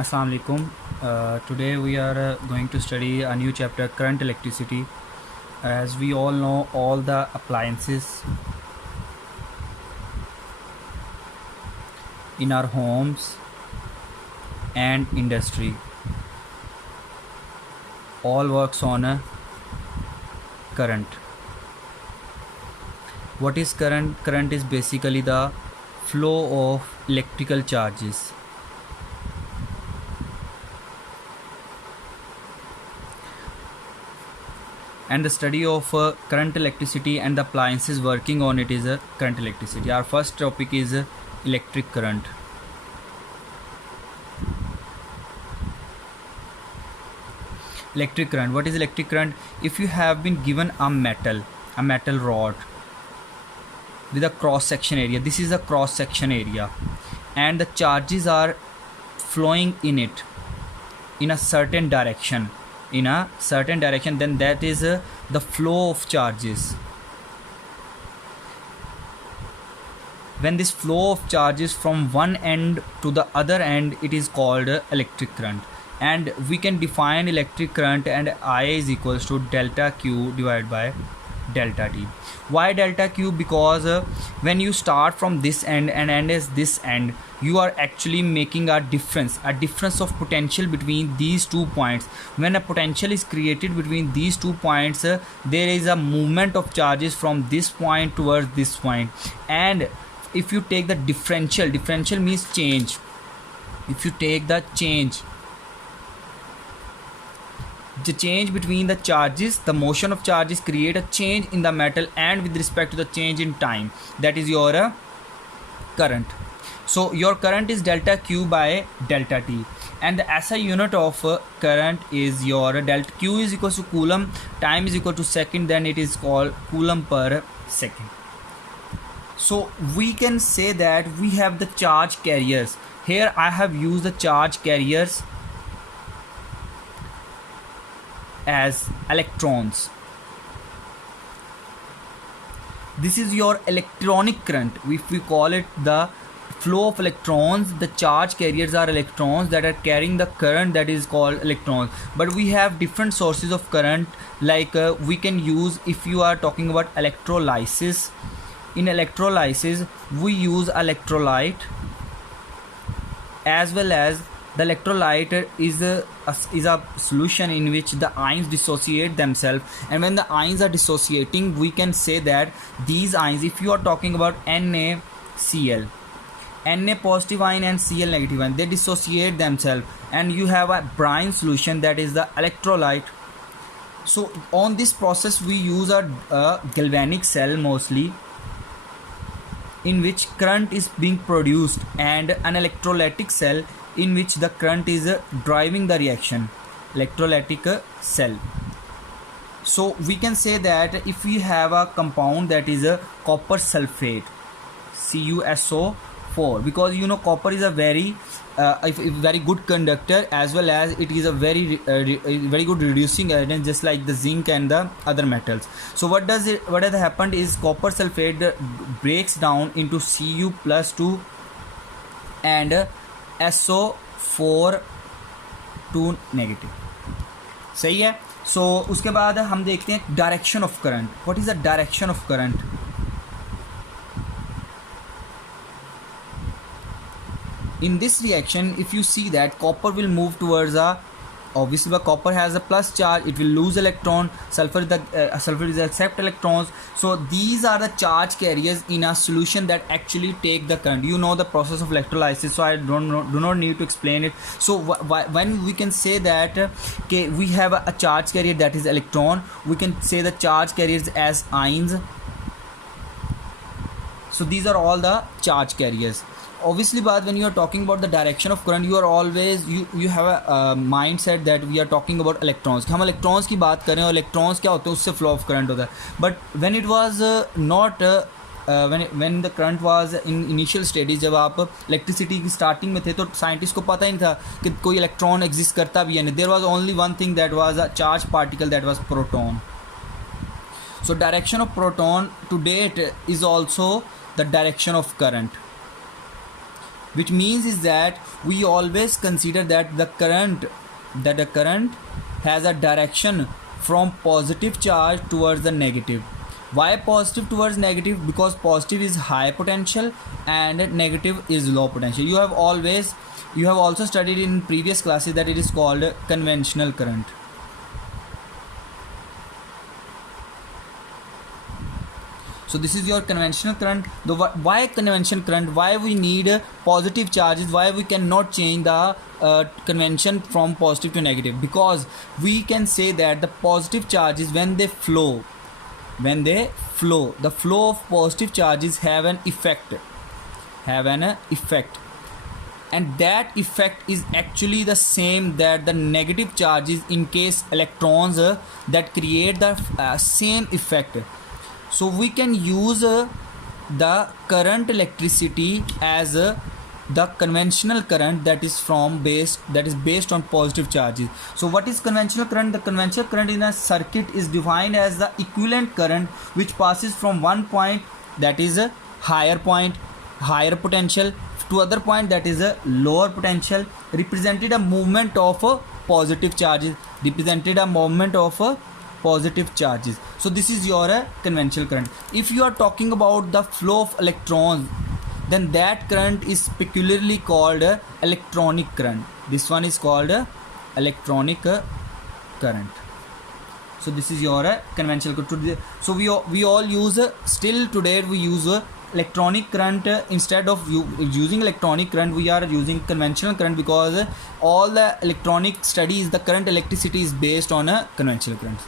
Assalamu alaikum. Today we are going to study a new chapter, current electricity. As we all know, all the appliances in our homes and industry all works on a current. What is current? Current is basically the flow of electrical charges. And the study of current electricity and the appliances working on it is current electricity. Our first topic is electric current. Electric current. What is electric current? If you have been given a metal rod with a cross section area, this is a cross section area, and the charges are flowing in it in a certain direction, then that is the flow of charges. When this flow of charges from one end to the other end, it is called electric current. And we can define electric current, and I is equals to delta Q divided by delta T. Why delta Q? Because when you start from this end and end is this end, you are actually making a difference of potential between these 2 points. When a potential is created between these 2 points, there is a movement of charges from this point towards this point. And if you take the differential means change. If you take the change between the charges, the motion of charges create a change in the metal and with respect to the change in time, that is your current. So your current is delta Q by delta T, and the SI unit of current is your delta Q is equal to coulomb, time is equal to second, then it is called coulomb per second. So we can say that we have the charge carriers. Here I have used the charge carriers as electrons. This is your electronic current. If we call it the flow of electrons, the charge carriers are electrons that are carrying the current, that is called electrons. But we have different sources of current, like we can use, if you are talking about electrolysis, in electrolysis we use electrolyte, as well as the electrolyte is a solution in which the ions dissociate themselves, and when the ions are dissociating, we can say that these ions, if you are talking about NaCl, Na positive ion and Cl negative ion, they dissociate themselves, and you have a brine solution, that is the electrolyte. So on this process we use a galvanic cell mostly, in which current is being produced, and an electrolytic cell in which the current is driving the reaction, electrolytic cell. So we can say that if we have a compound that is a copper sulfate, CuSO4, because you know copper is a very good conductor, as well as it is a very good reducing agent, just like the zinc and the other metals. So what has happened is copper sulfate breaks down into Cu plus 2 and SO4 2 negative. सही है. सो उसके बाद हम देखते हैं direction of current. What is the direction of current? In this reaction, if you see that copper will move towards obviously copper has a plus charge, it will lose electron. Sulfur is accept electrons. So these are the charge carriers in a solution that actually take the current. You know the process of electrolysis, so I do not need to explain it. So when we can say that we have a charge carrier that is electron, we can say the charge carriers as ions. So these are all the charge carriers. Obviously, but when you are talking about the direction of current, you are always you have a mindset that we are talking about electrons. हम electrons की बात करें, और electrons क्या होते हैं, उससे flow of current होता है. But when it was not when the current was in initial stages, जब आप electricity की starting में थे, तो scientists को पता ही नहीं था कि कोई electron exist करता भी है नहीं. There was only one thing, that was a charged particle, that was proton. So direction of proton to date is also the direction of current. which means is that we always consider that the current has a direction from positive charge towards the negative. Why positive towards negative? Because positive is high potential and negative is low potential. You have also studied in previous classes that it is called conventional current. So this is your conventional current. Why conventional current? Why we need positive charges? Why we cannot change the convention from positive to negative? Because we can say that the positive charges, when they flow, the flow of positive charges have an effect, and that effect is actually the same that the negative charges, in case electrons that create the same effect. So we can use the current electricity as the conventional current that is based on positive charges. So what is conventional current? The conventional current in a circuit is defined as the equivalent current which passes from one point, that is a higher potential, to other point, that is a lower potential, represented a movement of positive charges. So this is your conventional current. If you are talking about the flow of electrons, then that current is peculiarly called electronic current. This one is called electronic current. So this is your conventional current. So we all use still today we use electronic current. Instead of using electronic current, we are using conventional current, because all the electronic studies, the current electricity is based on a conventional current.